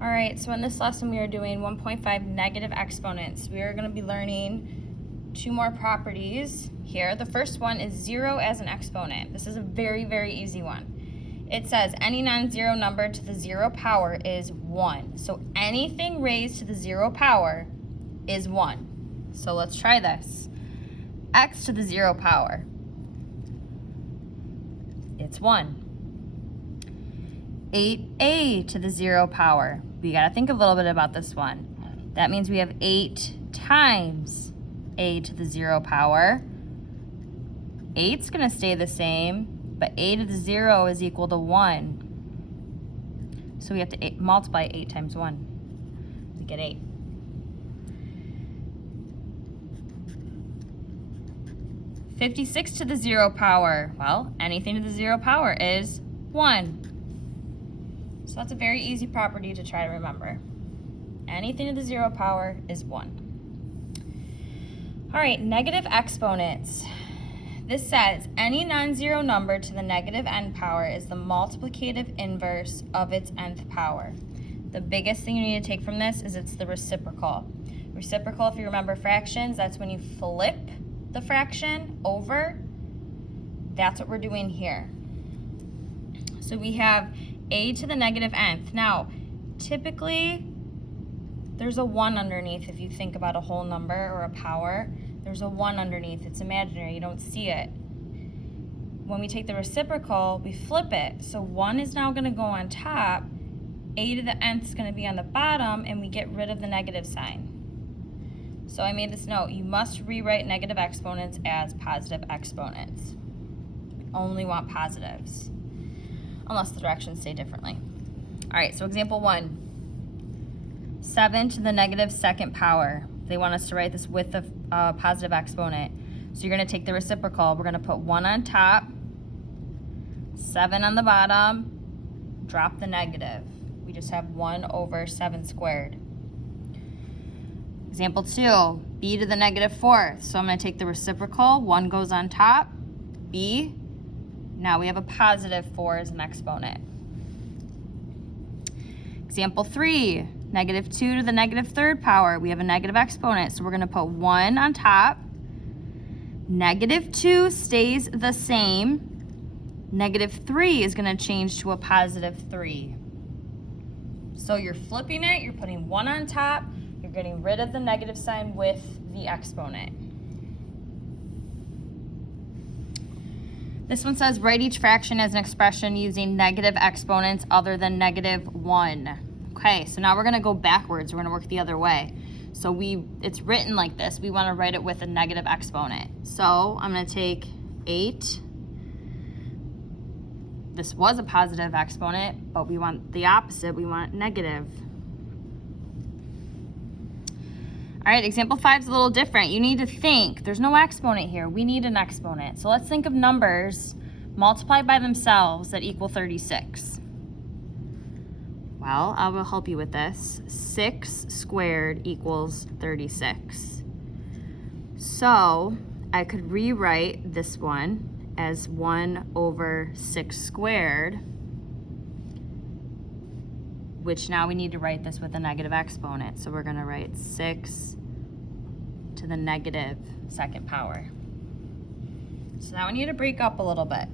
All right, so in this lesson we are doing 1.5 negative exponents. We are going to be learning two more properties here. The first one is 0 as an exponent. This is a very, very easy one. It says any non-zero number to the 0 power is 1. So anything raised to the 0 power is 1. So let's try this. X to the 0 power, it's 1. 8a to the 0 power. We got to think a little bit about this one. That means we have 8 times a to the 0 power. 8's going to stay the same, but a to the 0 is equal to 1. So we have to multiply 8 times 1. We get 8. $56 to the 0 power. Well, anything to the 0 power is 1. So that's a very easy property to try to remember. Anything to the 0 power is 1. All right, negative exponents. This says any non-zero number to the negative n power is the multiplicative inverse of its nth power. The biggest thing you need to take from this is it's the reciprocal. Reciprocal, if you remember fractions, that's when you flip the fraction over. That's what we're doing here. So we have a to the negative nth. Now, typically, there's a 1 underneath. If you think about a whole number or a power, there's a 1 underneath. It's imaginary. You don't see it. When we take the reciprocal, we flip it. So 1 is now going to go on top. A to the nth is going to be on the bottom, and we get rid of the negative sign. So I made this note. You must rewrite negative exponents as positive exponents. We only want positives, unless the directions say differently. All right, so example 1. 7 to the negative second power. They want us to write this with the positive exponent. So you're going to take the reciprocal. We're going to put 1 on top, 7 on the bottom, drop the negative. We just have 1 over 7 squared. Example 2, b to the negative fourth. So I'm going to take the reciprocal. 1 goes on top, b. Now we have a positive 4 as an exponent. Example 3, negative 2 to the negative third power. We have a negative exponent, so we're going to put 1 on top. Negative 2 stays the same. Negative 3 is going to change to a positive 3. So you're flipping it, you're putting 1 on top, you're getting rid of the negative sign with the exponent. This one says write each fraction as an expression using negative exponents other than negative 1. Okay, so now we're going to go backwards. We're going to work the other way. So it's written like this. We want to write it with a negative exponent. So I'm going to take 8. This was a positive exponent, but we want the opposite. We want negative. All right, example 5 is a little different. You need to think. There's no exponent here. We need an exponent. So let's think of numbers multiplied by themselves that equal 36. Well, I will help you with this. 6 squared equals 36. So I could rewrite this one as 1 over 6 squared, which now we need to write this with a negative exponent. So we're going to write 6 to the negative second power. So now we need to break up a little bit.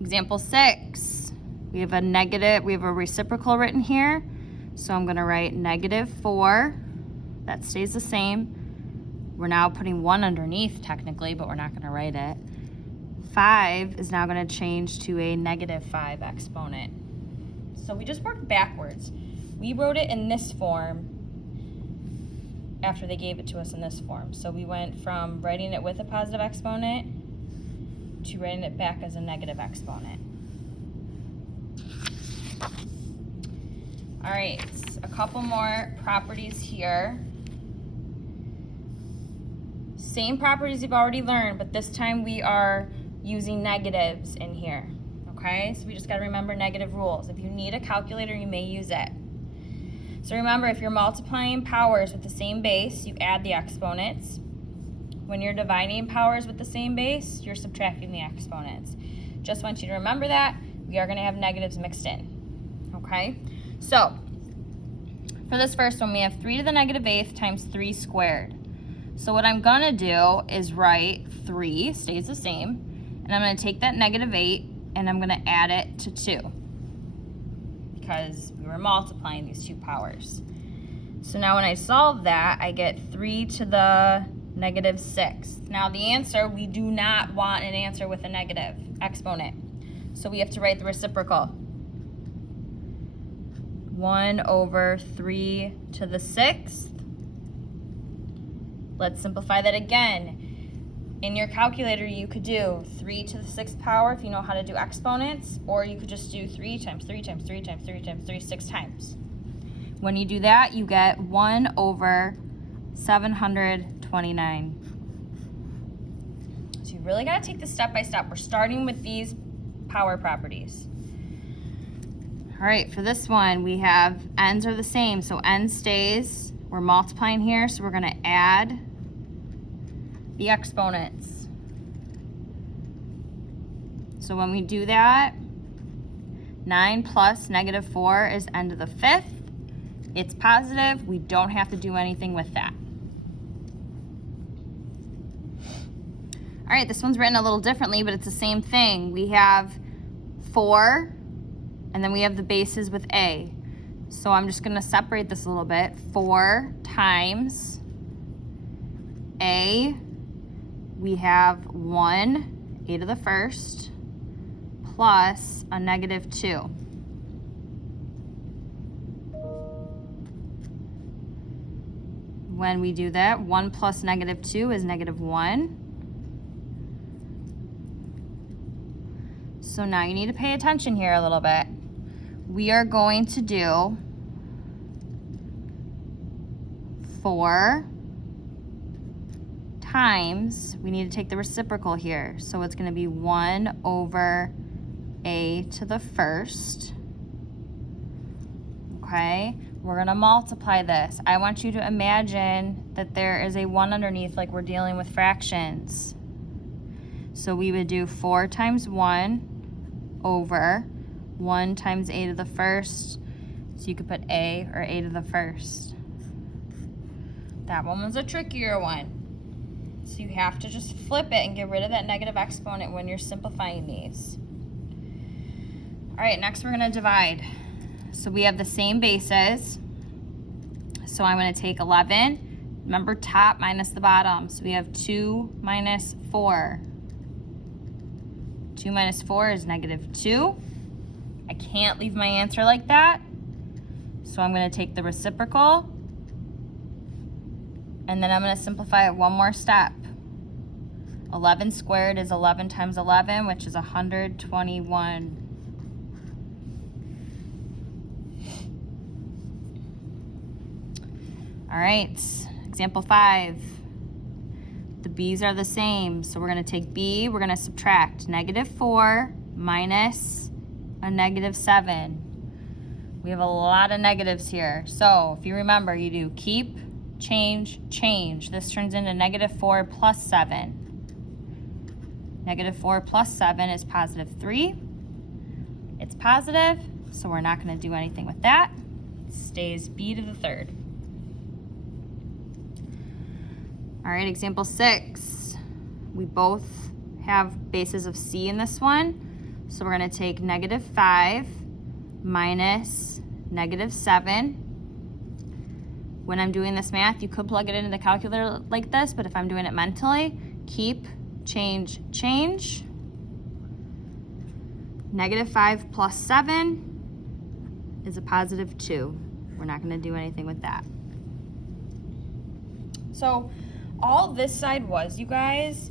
Example 6, we have a reciprocal written here. So I'm going to write negative 4. That stays the same. We're now putting 1 underneath technically, but we're not going to write it. 5 is now going to change to a negative 5 exponent. So we just worked backwards. We wrote it in this form after they gave it to us in this form. So we went from writing it with a positive exponent to writing it back as a negative exponent. All right, a couple more properties here. Same properties you've already learned, but this time we are using negatives in here. Okay, so we just got to remember negative rules. If you need a calculator, you may use it. So remember, if you're multiplying powers with the same base, you add the exponents. When you're dividing powers with the same base, you're subtracting the exponents. Just want you to remember that. We are going to have negatives mixed in. Okay? okay? So, for this first one, we have 3 to the negative 8th times 3 squared. So what I'm gonna do is write 3, stays the same, and I'm gonna take that negative 8 and I'm gonna add it to 2 because we were multiplying these two powers. So now when I solve that, I get 3 to the negative 6th. Now the answer, we do not want an answer with a negative exponent. So we have to write the reciprocal. 1 over 3 to the 6th. Let's simplify that again. In your calculator, you could do 3 to the 6th power if you know how to do exponents, or you could just do 3 times 3 times 3 times 3 times 3 6 times. When you do that, you get 1 over 729. So you really got to take this step by step. We're starting with these power properties. All right, for this one, we have n's are the same, so n stays. We're multiplying here, so we're going to add the exponents. So when we do that, 9 plus negative 4 is n to the 5th. It's positive. We don't have to do anything with that. All right, this one's written a little differently, but it's the same thing. We have 4, and then we have the bases with a. So I'm just going to separate this a little bit. 4 times a, we have 1, a to the 1st, plus a negative 2. When we do that, 1 plus negative 2 is negative 1. So now you need to pay attention here a little bit. We are going to do 4 times, we need to take the reciprocal here. So it's going to be 1 over a to the 1st. Okay, we're going to multiply this. I want you to imagine that there is a 1 underneath, like we're dealing with fractions. So we would do 4 times 1 over 1 times a to the 1st. So you could put a or a to the 1st. That one was a trickier one. So you have to just flip it and get rid of that negative exponent when you're simplifying these. All right, next we're going to divide. So we have the same bases. So I'm going to take 11. Remember, top minus the bottom. So we have 2 minus 4. 2 minus 4 is negative 2. I can't leave my answer like that. So I'm going to take the reciprocal. And then I'm going to simplify it one more step. 11 squared is 11 times 11, which is 121. All right, example 5. The b's are the same, so we're going to take b, we're going to subtract negative 4 minus a negative 7. We have a lot of negatives here. So if you remember, you do keep, change, change. This turns into negative 4 plus 7. Negative 4 plus 7 is positive 3. It's positive, so we're not going to do anything with that. It stays b to the 3rd. All right, example 6. We both have bases of c in this one. So we're going to take negative 5 minus negative 7. When I'm doing this math, you could plug it into the calculator like this, but if I'm doing it mentally, keep, change, change. Negative 5 plus 7 is a positive 2. We're not going to do anything with that. So all this side was, you guys,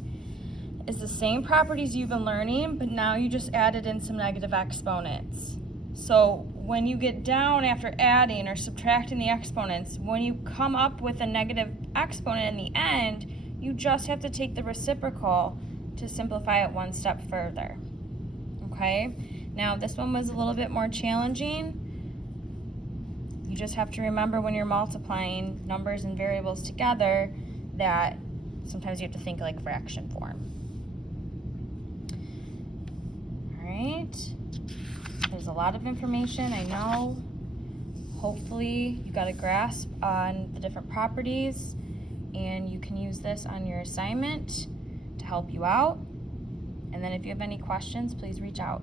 is the same properties you've been learning, but now you just added in some negative exponents. So when you get down after adding or subtracting the exponents, when you come up with a negative exponent in the end, you just have to take the reciprocal to simplify it one step further. Okay? Now this one was a little bit more challenging. You just have to remember when you're multiplying numbers and variables together that sometimes you have to think like fraction form. All right. There's a lot of information, I know. Hopefully you got a grasp on the different properties and you can use this on your assignment to help you out. And then if you have any questions, please reach out.